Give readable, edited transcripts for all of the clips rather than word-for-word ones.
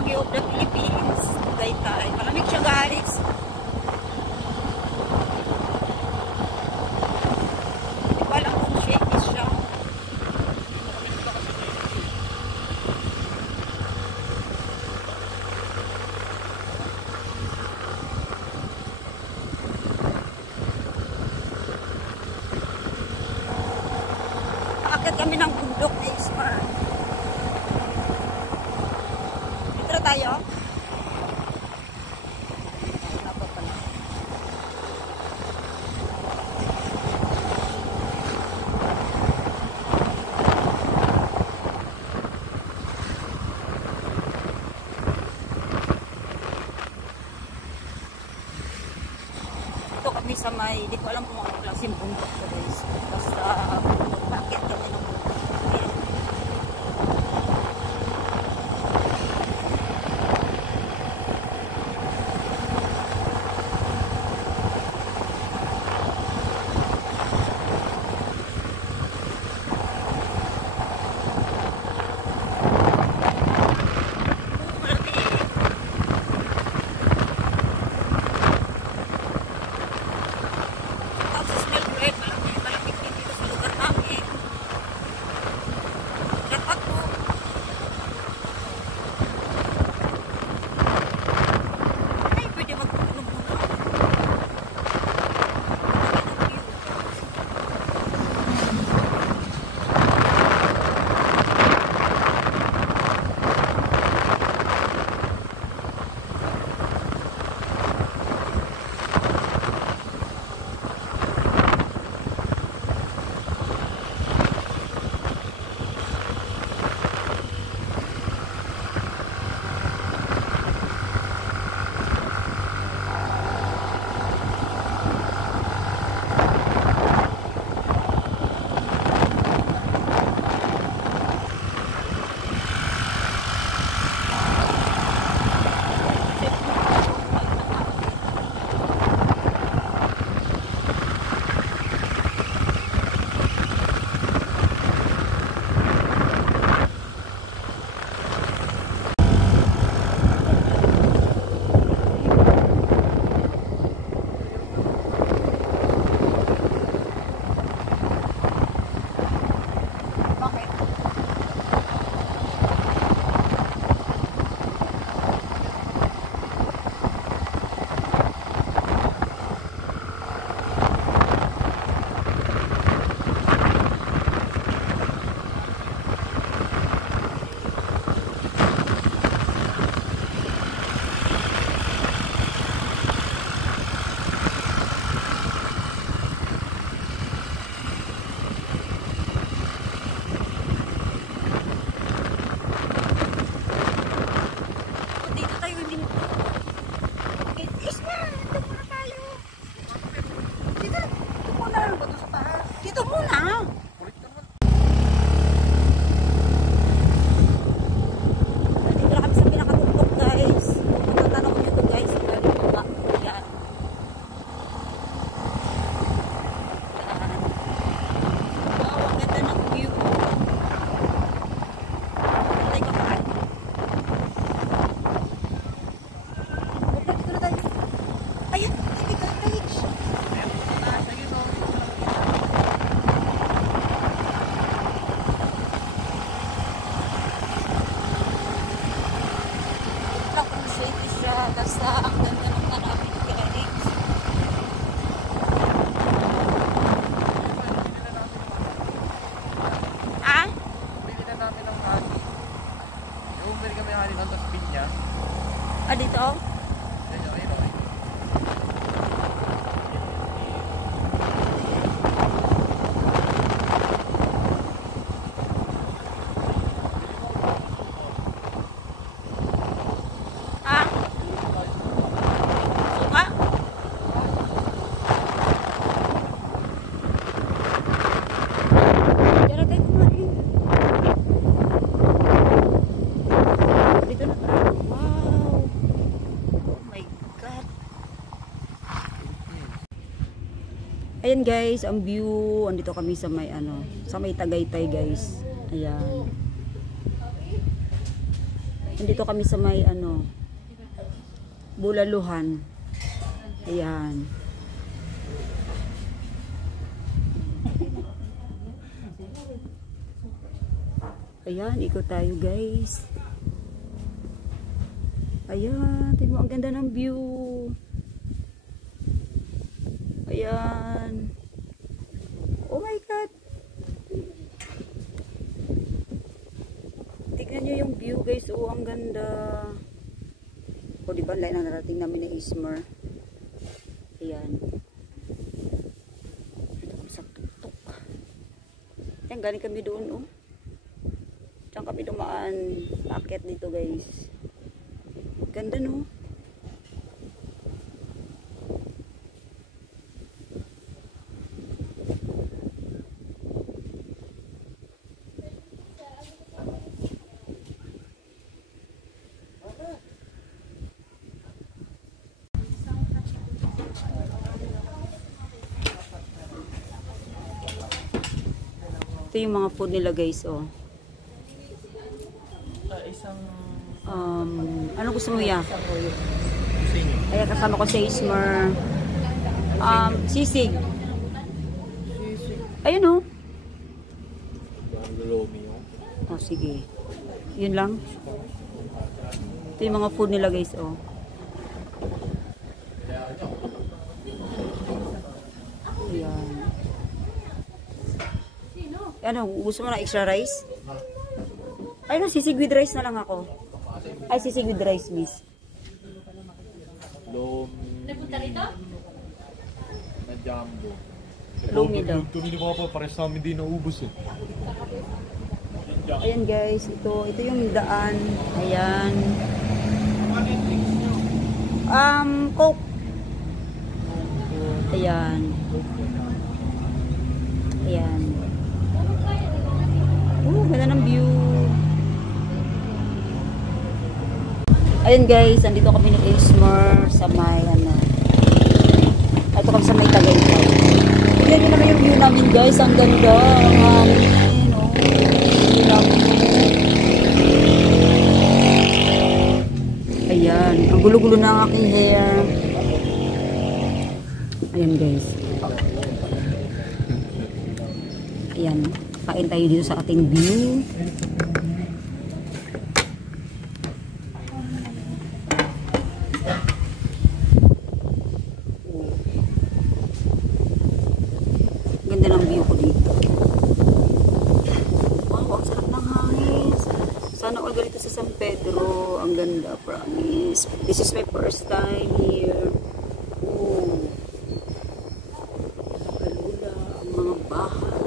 Baguio of the Philippines. Tagaytay. Malamig siya guys. Hindi ko alam kung shaky siya. Aakyat kami ng bundok na Ismar. Dito tayo. Ito kami sa may, di ko alam kung ano klaseng bundok ko guys. Basta bakit kami ng bundok. Basta ang ganda ng maraming guys. Ah? Bili na namin ng honey. Yung bili kami ng honey ng tas pinya. Ah, dito? Yan yung ayun. Ayan guys, ang view. Andito kami sa may sa may Tagaytay guys. Ayan. Nandito kami sa may ano, Bulaluhan. Ayan. Ayan, ikot tayo guys. Ayan, tingnan mo, ang ganda ng view. Ayan. Oh my God. Tignan nyo yung view guys. Oh, ang ganda. O, diba? Lain ang narating namin na Ismar. Ayan. Ito kami sa tuktok. Ayan, galing kami doon, oh. Diyan kami dumaan. Paakyat dito guys. Ganda, no? Ito yung mga food nila guys, oh. Ano gusto mo ya? Ayan, kasama ko sa Ismar. Sisig. Ayun, oh. Oh, sige. Yun lang. Ito yung mga food nila guys, oh. Ayan. Ano, gusto mo na extra rice? Ayun, sisig with rice na lang ako. Ay, sisig with rice, miss. Napunta rito? Na jumbo. Lumi daw. Tumili ko pa, pares namin din naubos eh. Ayan guys, ito yung daan. Ayan. Coke. Ayan. Ayan. Ganda ng view. Ayan guys, andito kami ni Ismar sa may ano. Ito kami sa may Tagaytay. Tignan nyo naman yung view namin guys. Ang ganda. Ang hangin. Oh. View namin. Ayan. Ang gulo-gulo na ang aking hair. Ayan guys. Ayan. Kain tayo dito sa ating view. Ganda ng view ko dito. Wow, ang sarap ng hangin. Sana all ganito sa San Pedro. Ang ganda, promise. This is my first time here. Oh. Kalula, ang mga bahay.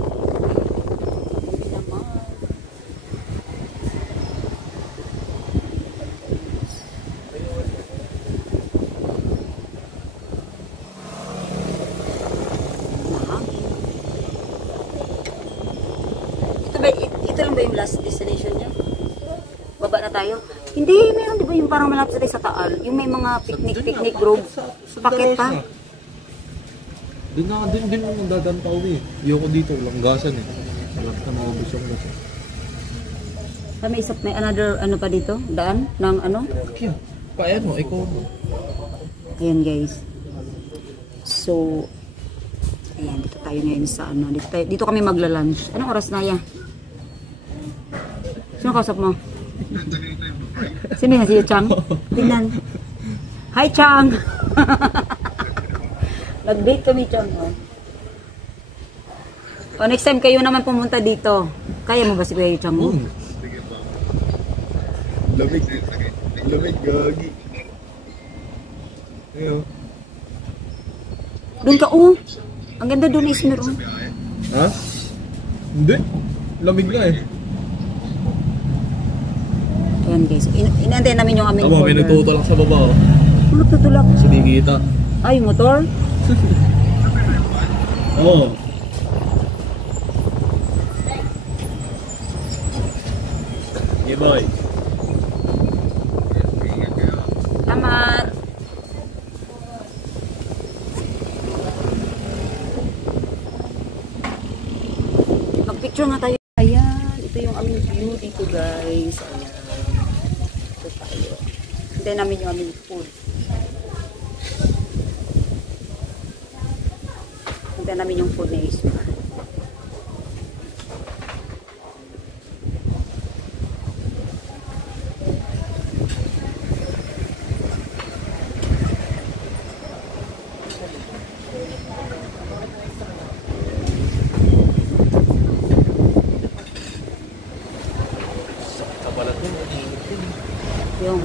Hindi naman. Ito lang ba yung last destination niya? Baba na tayo? Hindi, meron di ba yung parang malapit sa Taal? Yung may mga picnic grove. Pakit pa? Doon mo dadaan pa uwi. Yung ko dito, langgasan eh. Malapit na maubos yung gasan. May another ano pa dito? Daan? Ng ano? Yeah. Kaya mo, ikaw mo. Ayan guys. So, ayan, dito tayo ngayon sa ano. Dito kami magla-lunch. Anong oras na ya? Sino kausap mo? Sino yan? Si Chang? Tingnan. Hi Chang! Nag-date kami Chang. O next time kayo naman pumunta dito. Kaya mo ba si Kuya Chang mo? Lamig. Lamig, gagi. Ayo. Doon ka, oh. Ang ganda doon, Ismir, oh. Ha? Hindi. Lamig na eh. Ayan guys, inaantay namin yung aming Tama, may order. nagtutulak sa baba oh. Ano nagtutulak? Kasi di kita. Ay, motor? Oo. Yeah boy. Tamat. Mag-picture nga tayo. Ayan, ito yung aming view dito guys. Ayan. Ito Hintayin namin yung aming food. Hintayin namin yung food ni Ismar. Sa balat mo. Yung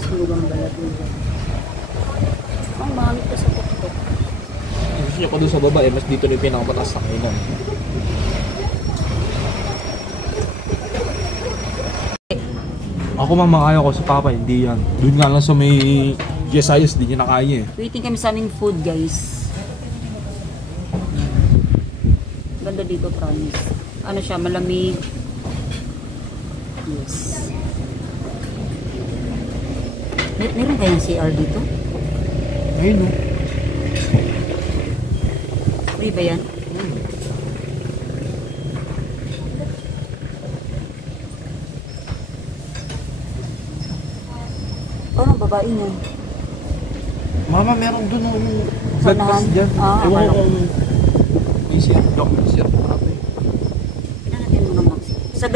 sinugang balat nila. Ang mahangit ko sa tuktok. Gusto niya pa doon sa baba eh. Mas dito na yung pinakamataas na kainan. Ako mamakayo ko sa papa, hindi yan. Doon nga lang sa may Yesayas, di niya nakaya eh. Waiting kami sa aming food, guys. Ganda dito, promise. Ano siya, malamig. Yes. Meron kayong CR dito? Ayun no. Free ba yan? Parang babae niyan. Mama, meron doon yung Sanahan? breakfast dyan. Ah, Ewan akala ko ko. kung may siya. Chocolate syrup natin. Pinanatin mo naman. Sa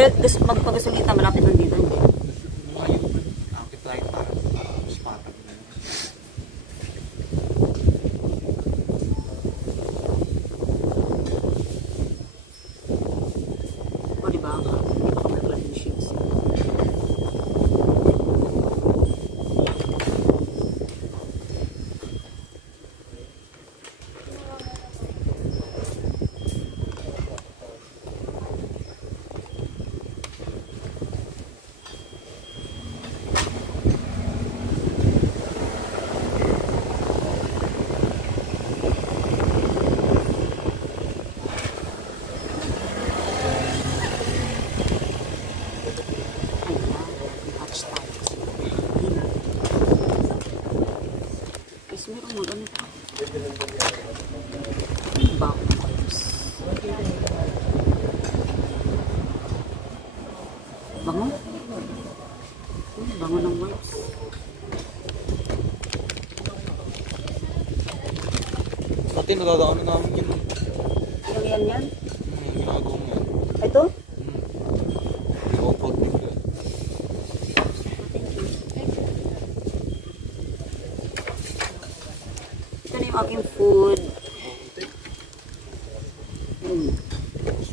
magpagasolita, malapit lang dito. Hindi. Akit tayo para mas patag. O, diba? Dito kami pala yung sheets. Guys, meron mga ganito. Bago. Bango? Bango ng wipes. Pati nadadaanan namin yun. Ano yan yan? Ginagawa mo yan. Ito? Off-road bigla. Ito na yung aking food.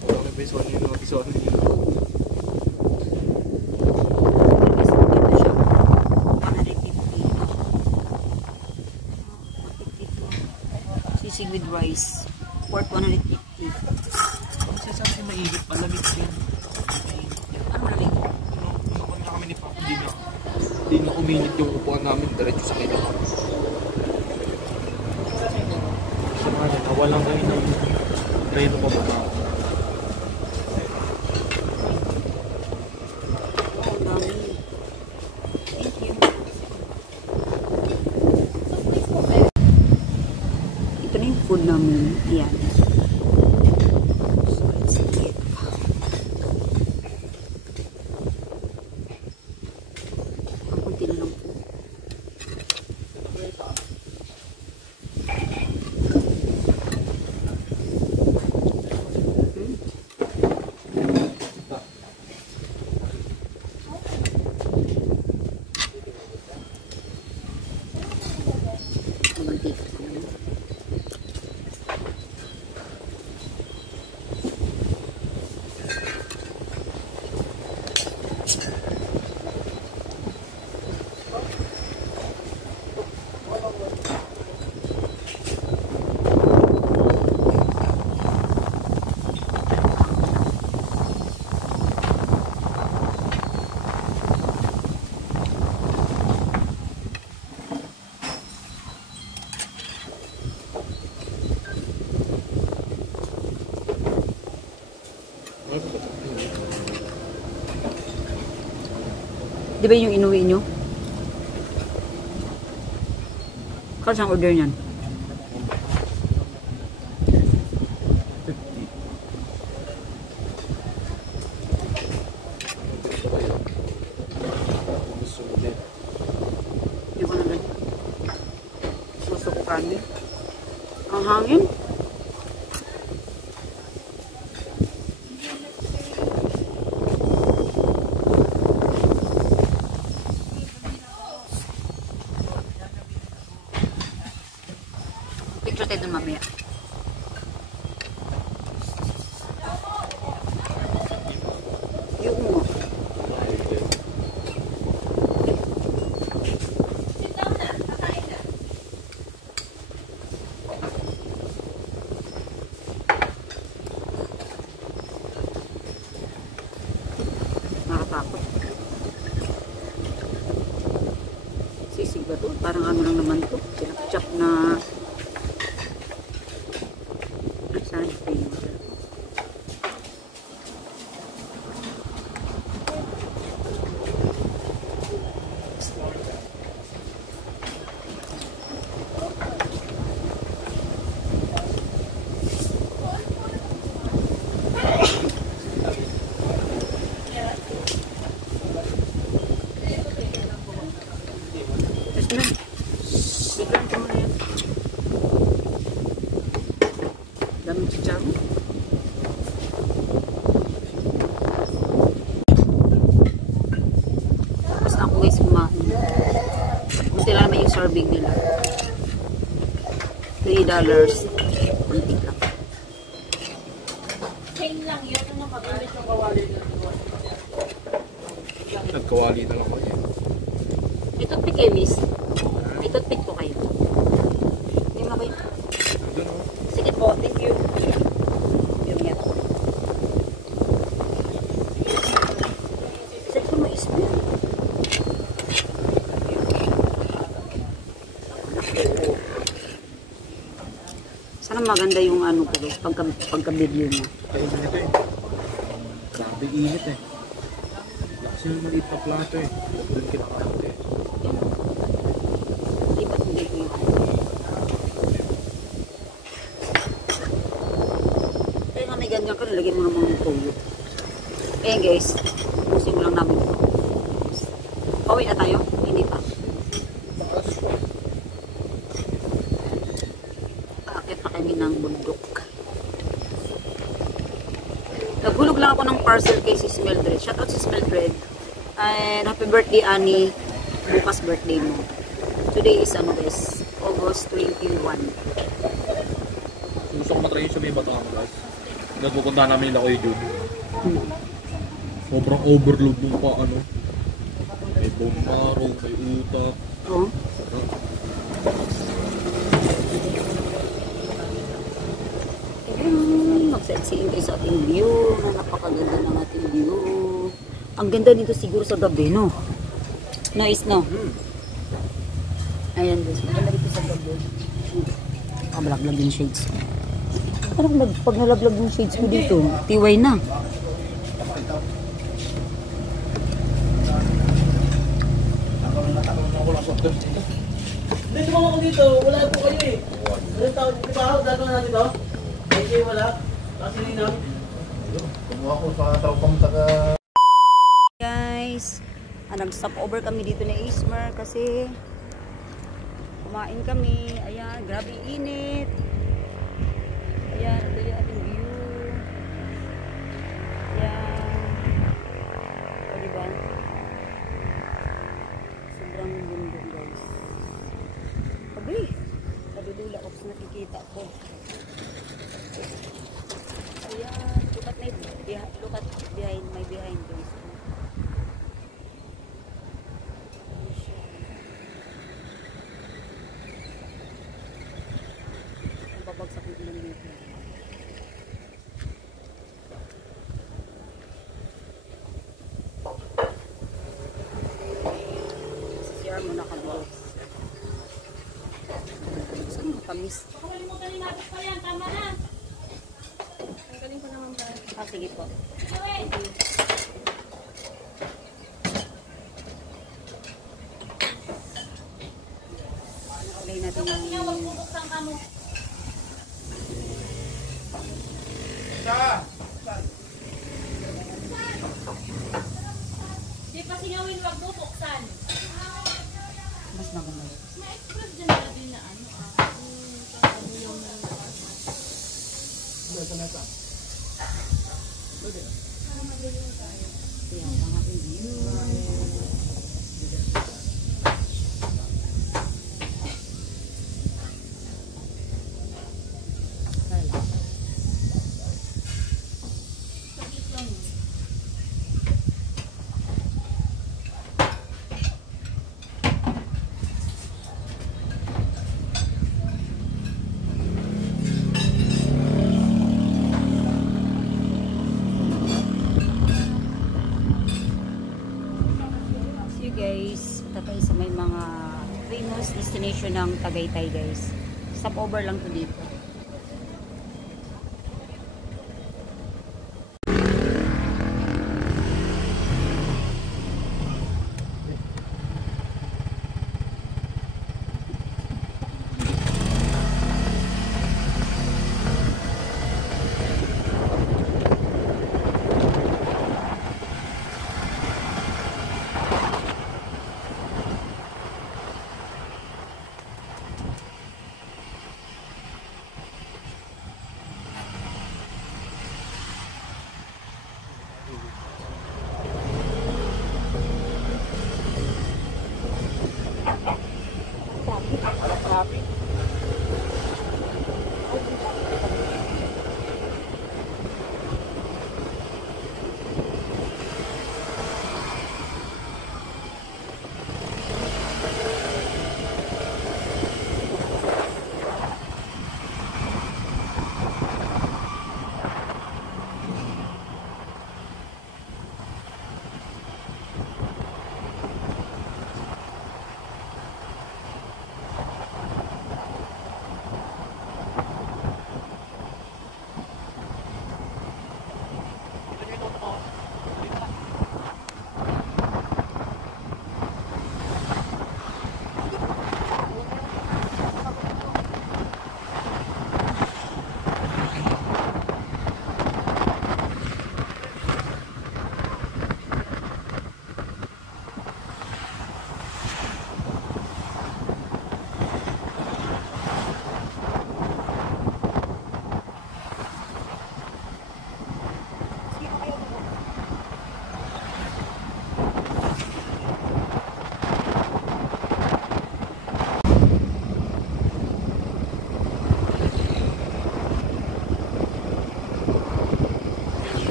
Wala na peso ano yung episode niyo. Sisig with rice. Pork 150. Ang sasabi mainit, malamig din. Ano malamig? Nung na kami ni Papa, hindi na uminit yung upuan namin diretso sa kailangan. Sa mga nawalan kami ng treno pa ba? Oh, ang dami. Thank you. Ito na yung food namin. Yan. So, let's eat. Ang kunti na lang po. Mantika. Di ba yung inuwi nyo? Kano siyang order niyan? 50. dami. Ang hangin. Picture tayo dun mamaya. Yung mo. Nakakapot. Sisig ba to? Parang ano lang naman to. Chop na saan ito yung daming chicharon. Basta ako guys kumain. Buti lang naman yung serving nila. $3. Kunti lang. Same lang yun. Ano kabibit ng kawali na Nagkawali na lang ako eh. May toothpick kayo, miss? May toothpick po kayo. Hindi mo kayo. Nandun ako. Sige po, thank you. Yung yan. Saan ko ma-spell? Sana maganda yung ano ko guys, pagka-video mo. Kaya ganito eh. Grabe init eh. Lakas yung maliit na plato eh. Doon kinakanta eh. Hindi ba't hindi ko yun? Kaya nga may ganyan ka, nalagyan mo naman ng toyo. Ayan guys, pusin mo lang namin ito. Pauwi na tayo? Hindi pa. Aakit pa kami ng bundok. Naghulog lang ako ng parcel kay Sis Mildred. Shoutout Sis Mildred. And happy birthday, Annie. Bukas birthday mo. Today is ano guys, August 21. Gusto ko matry yun sa may Batangas. Nagpupunta namin nila kayo Jude. Sobrang overload yung pa ano. May bone marrow, may utak. Oh. Magsightseeing kayo sa ating view. Napakaganda ng ating view. Ang ganda nito siguro sa gabi, no? Nice, no? Ayan guys, maganda dito sa gabi. Kabalaglag yung shades. Parang pag nalaglag yung shades ko dito, tiway na. Hindi, tumama ko dito. Wala po kayo eh. Anong tawag? Di ba ako? Gagawin natin ito? Ay, kayo wala? Kasi ninang? Kumuha ko sa tropang taga... Guys, nag-stop over kami dito ni Ismer kasi kumain kami. Ayan, grabe init. Ayan, ito yung ating view. Ayan. O, diba? Sobrang bundok, guys. Sabi, kadudula ko sa nakikita ko. Ayan, look at behind, my behind, guys. Babagsak yung ulan dito. CR muna kami. Saan mo kamis? Nakalimutan ni natin pa yan. Tama na. Ang galing ko naman ba? Ah, sige po. Thank you. Nakulay natin Kasi nga, wag ng... bubuksan ka mo. Di pa singawin, wag bubuksan. Mas maganda. May express dyan na din na ano ah. Yan, mga review. Kala. See you guys. Punta tayo sa may mga famous destination ng Tagaytay guys. Stopover lang to dito.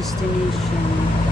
destination.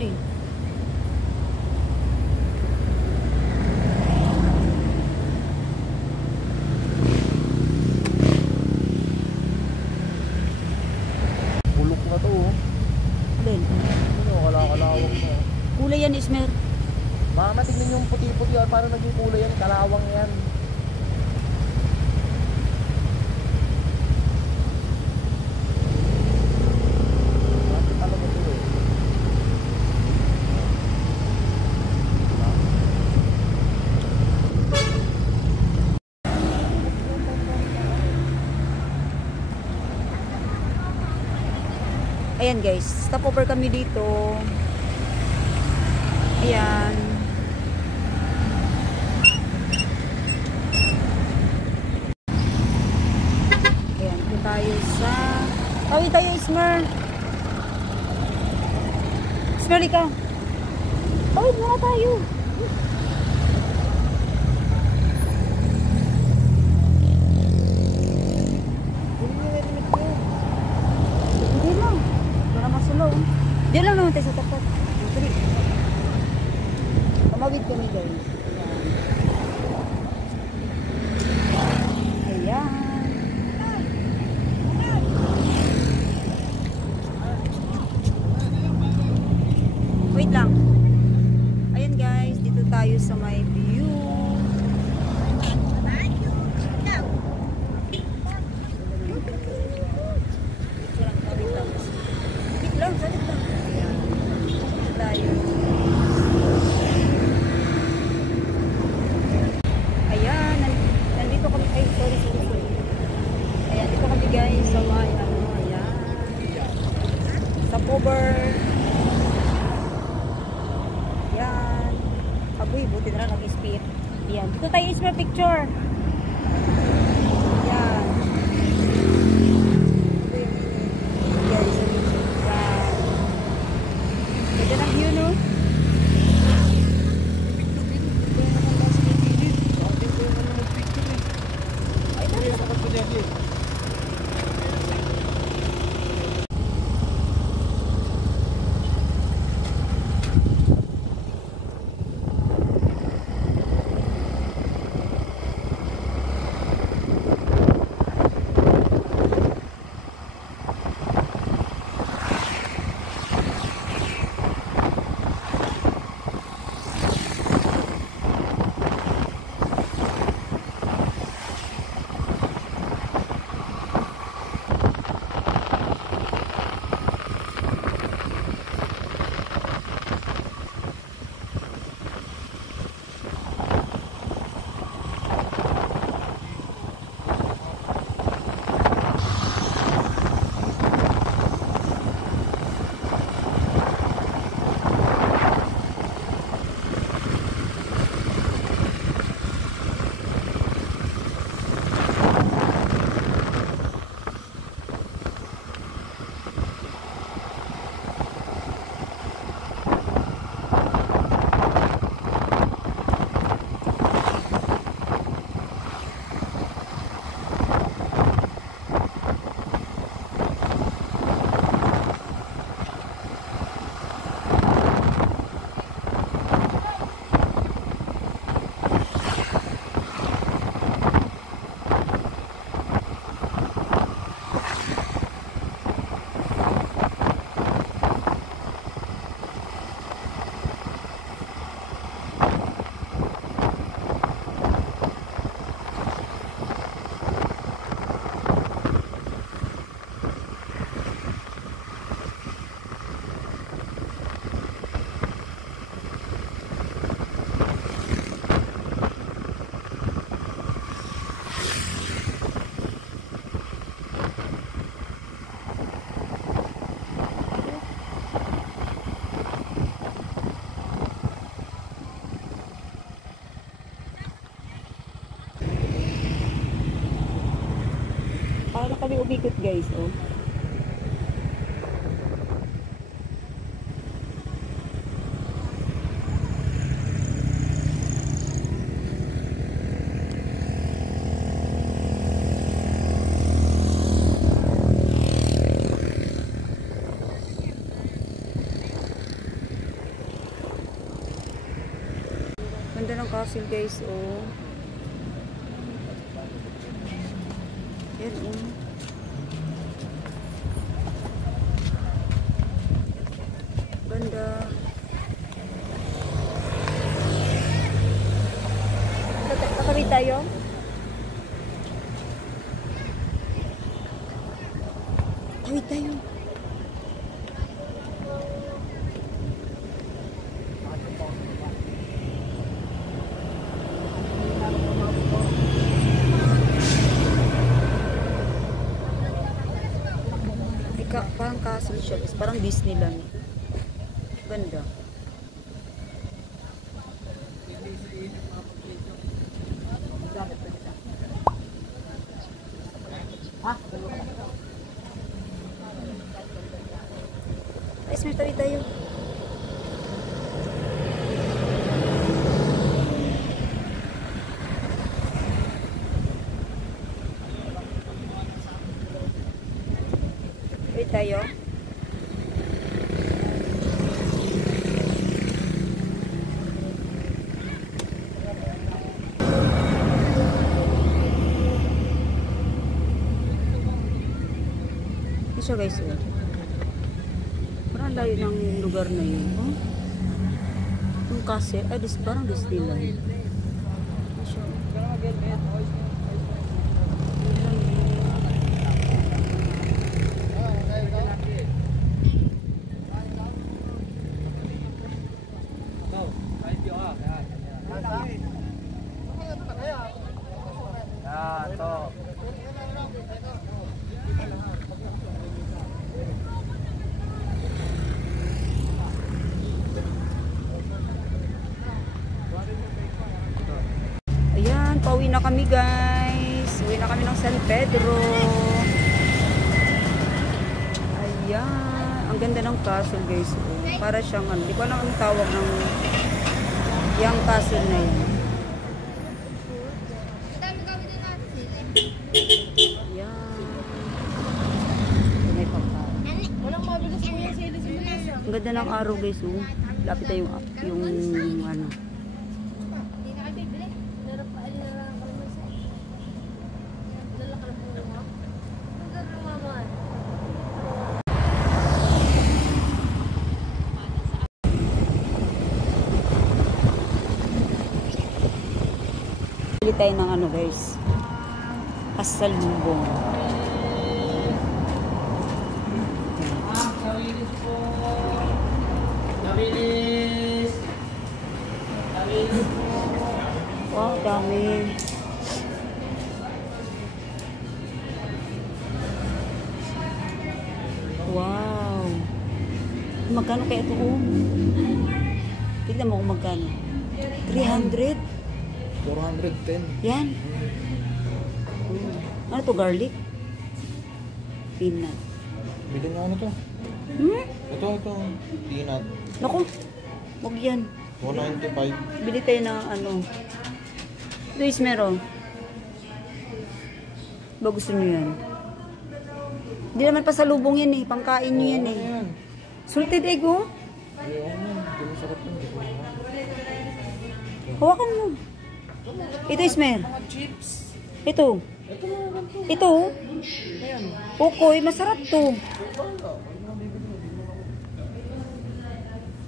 eh. Bulok na to, oh. Alin? Ano, kalawang na. Kulay yan, Ismer. Mama, tingnan yung puti-puti. Parang naging kulay yan. Kalawang yan. Bakit talaga to, eh? Ayan guys, stop over kami dito. Ayan. Ayan, ito tayo sa... Tawid tayo, Ismer. Ismer, ikaw. Tawid muna tayo. Hindi lang. Wala masulaw. Diyan lang naman tayo sa tapat. Dali. Tumawid kami guys. Ayan. Ayan. Wait lang. Ayan guys, dito tayo sa may view. Wait lang, salit lang. Ayan. Dito tayo. Ayan, nandito kami. Ay, sorry. Ayan, dito kami guys sa may ano, ayan. Sa cover. Ayan. Agoy, buti na lang nag-speed. Ayan, dito tayo is my picture. Ayan. Guys, ayan. Ganda ng view, no? Ay, dali sa Paano kami umikot guys, oh. castle guys, oh. Yan, oh. Ganda. Kakawin tayo? Tawid tayo. Parang castle siya. Parang Disneyland. Ganda. Ay, smart tayo. Tayo. Ito guys, oh. Parang layo ng lugar na yun, oh. Yung kasi, parang Disneyland. Ayan, pauwi na kami guys. Uwi na kami ng San Pedro. Ayan, ang ganda ng castle guys. Para siyang ano, di ko alam ang tawag ng yung castle na yun. Ang ganda ng araw guys, oh. Lapit tayo yung ano. Bili tayo ng ano guys. Pasalubong. Wow, dami. Wow. Magkano kaya ito? Tignan mo kung magkano. 300? 410. Yan. Ano to, garlic? Peanut. Bilhin mo ano to? Hmm? Ito. Peanut. Naku, wag yan. 195. Bili tayo ng ano. Luis, meron. Ba gusto nyo yan? Hindi naman pasalubong yan eh. Pangkain nyo yan eh. Ayan. Salted egg, oh. Ayun yan. Hindi mo sarap yun. Hawakan mo. Ito, Ismer. Mga chips. Ito. Ito, oh. Ayan. Ukoy, masarap to.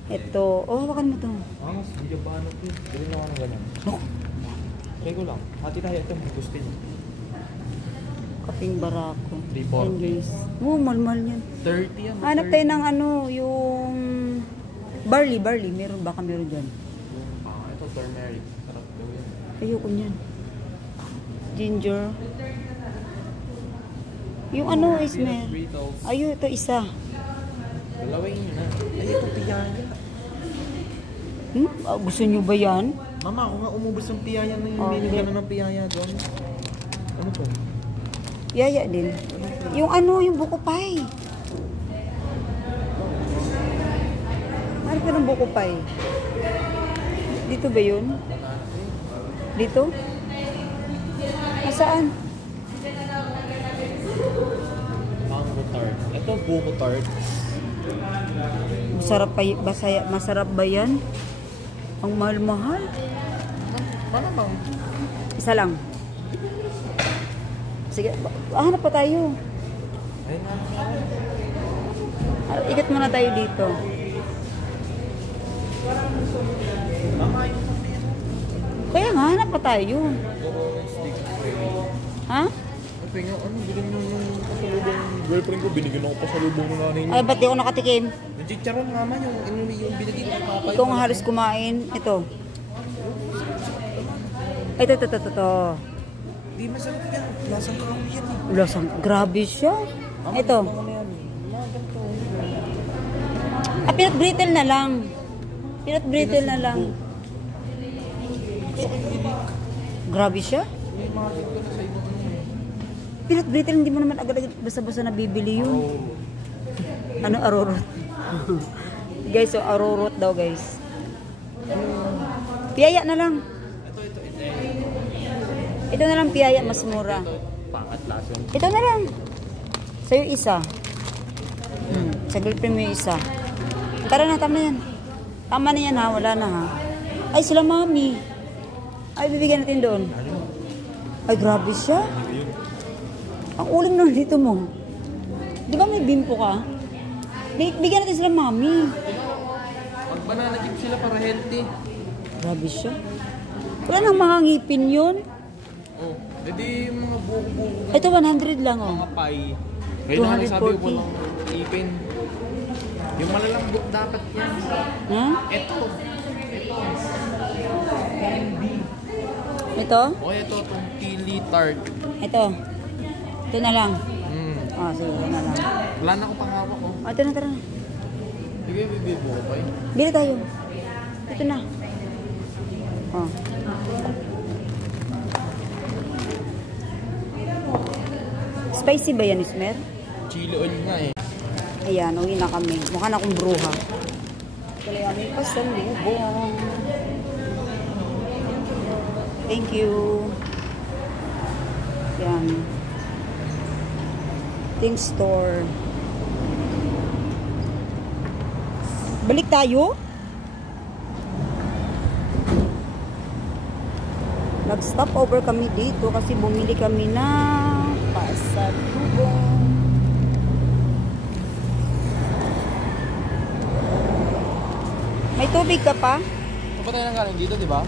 Ito. Oh, hawakan mo to. Mas, hindi ba ano po? Bilhin ako ng ganyan. Naku, Try ko lang. Hati tayo ito. Gusto yun. kaping barako. 340. Yan, guys. Oh, malmal yan. 30 yan. Hanap tayo ng ano, yung barley. Meron, baka meron dyan. Ito turmeric. Sarap daw yan. Ayoko niyan. Ginger. Yung ano, Ismer. Fritos. Ayun, ito isa. Dalawin nyo na. Ay, ito piyaya. Gusto nyo ba yan? Mama, ako nga umubos ng piyaya na yun. Oh, Meaning okay. ka na ng piyaya doon. Ano to? Yaya din. Yung ano, yung buko pie. Ano ka ng buko pie? Dito ba yun? Dito? Nasaan? Mango tart. Ito, buko tart. Masarap ba yan? Ang mahal-mahal. Paano bang? Isa lang. Sige, hanap pa tayo. Ayun nga. Ikot muna tayo dito. Kaya nga, hanap pa tayo. Ha? Kasi nga, ano, bilhin mo yung pasalubong girlfriend ko, binigyan ako pasalubong ng nanay niya. Ay, ba't di ako nakatikim? Yung chicharon naman, yung binigyan ko papay. Ikaw nga halos kumain. Ito. Ito. Di masarap yan. Lasang kahoy yan eh. Lasang, grabe siya. Ito. Ano yan? Mga ganito. Peanut brittle na lang. Peanut brittle na lang. Grabe siya. May mga ganito na sa ibang ano. Peanut brittle, hindi mo naman agad-agad basta-basta nabibili yun. Ano, arorot? Guys, so arorot daw, guys. Piyaya na lang. Ito na lang piyaya, mas mura. Pangat lason. Ito na lang. Sa'yo isa. Sa girlfriend mo yung isa. Tara na, tama na yan. Tama na yan ha, wala na ha. Ay, sila mami. Ay, bibigyan natin doon. Ay, grabe siya. Ang uling na dito mo. Di ba may bimpo ka? Bigyan natin sila mami. Pag banana chip sila para healthy. Grabe siya. Wala nang mga ngipin yun. Oh, edi yung mga buko-buko. Ito 100 lang oh. Mga pie. Kaya na sabi ko 240. walang ipin. Yung malalambot dapat yan. Ha? Ito. Ito? O ito, itong pili tart. Ito. Ito na lang. Mm. Sige, ito na lang. Wala na akong panghawak oh. Ito na, tara na. Sige, bibibo ko pa eh. Bili tayo. Ito na. Oh. Spicy ba yan, Ismer? Chili oil nga eh. Ayan, uwi na kami. Mukha na akong bruha. Kaya may pasalubong. Thank you. Yan. Think store. Balik tayo? Nag-stop over kami dito kasi bumili kami ng pasalubong. May tubig ka pa? Saan ba tayo nang galing dito, di ba?